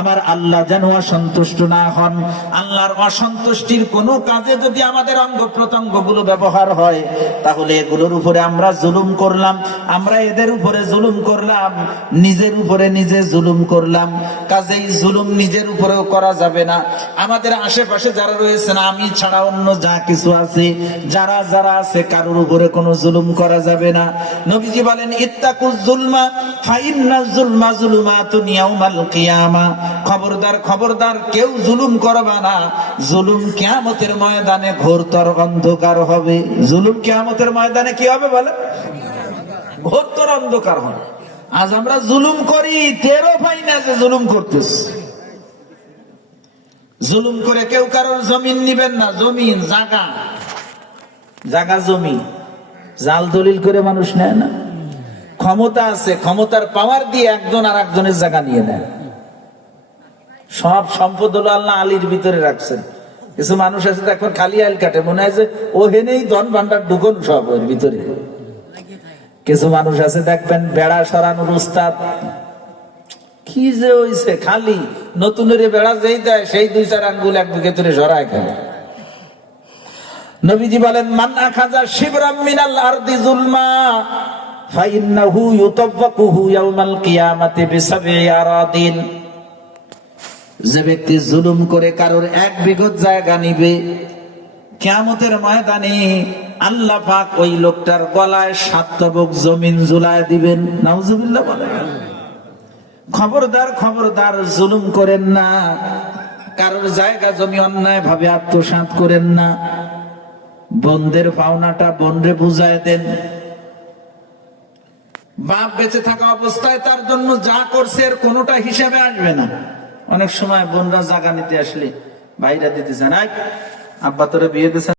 আমার আল্লাহ যেন অসন্তুষ্ট না হন। আল্লাহর অসন্তুষ্টির কোনো কাজে যদি আমাদের অঙ্গ প্রত্যঙ্গগুলো ব্যবহার হয়, তাহলে এগুলোর উপরে আমরা জুলুম করলাম, আমরা এদের উপরে জুলুম করলাম, নিজের উপরে নিজে জুলুম করলাম। কাজেই জুলুম নিজের উপরেও করা যাবে না। আমাদের আশেপাশে যারা রয়েছেন, আমি ছাড়া অন্য যা কিছু আছে, যারা যারা আছে, কারোর উপরে কোনো জুলুম করা যাবে না। নবীজি বলেন, ইত্তাকুজ জুলমা ফাইন্নাজ জুলমা জুলুমাতুন ইয়াউমাল কিয়ামা। খবরদার খবরদার, কেউ জুলুম করবে না। জুলুম কিয়ামতের ময়দানে ঘোরতর অন্ধকার হবে। জুলুম কিয়ামতের ময়দানে কি হবে বলে? ঘোরতর অন্ধকার হবে। আজ আমরা জুলুম করি, টেরও পাই না যে জুলুম করতেছি। জুলুম করে কেউ কারোর জমিন নিবেন না। জমিন, জায়গা, জায়গা জমি জাল দলিল করে মানুষ নেয় না। ক্ষমতা আছে, ক্ষমতার পাওয়ার দিয়ে একজন আর একজনের জায়গা নিয়ে নেয়। সব সম্পদ হলো আল্লাহ আলীর ভিতরে রাখছেন। কিছু মানুষ আছে এখন খালি আইল কাটে, মনে হয় যে ও হেনেই ধন ভান্ডার ঢুকন সব ওর ভিতরে। কিছু মানুষ আছে দেখবেন বেড়া সরানোর উস্তাদ। কি যে হইছে, খালি নতুনের বেড়া যেই দেয় সেই 2-4 আঙ্গুল এক দিকে তুলে সরায় খেলে। নবীজি বলেন, মান আখাযা শিবরাম মিনাল আরদি জুলমা ফাইন্নাহু ইউতাব্বাকুহু ইয়াউমাল কিয়ামাতি বিসাবঈ আরাদিন। যে ব্যক্তি জুলুম করে কারোর 1 বিঘত জায়গা নিবে, কিয়ামতের ময়দানে আল্লাহ পাক ওই লোকটার গলায় 7 তবক জমিন ঝুলায় দিবেন। নাউজুবিল্লাহ বলেন। খবরদার খবরদার, জুলুম করেন না, কারোর জায়গা জমি অন্যায় ভাবে আত্মসাৎ করেন না। বন্ধের পাওনাটা বনরে বুঝায় দেন। বাপ বেঁচে থাকা অবস্থায় তার জন্য যা করছে এর কোনোটা হিসাবে আসবে না। অনেক সময় বোনরা জায়গা নিতে আসলে ভাইরা দিতে চান, আব্বা তোরে বিয়ে দিয়েছে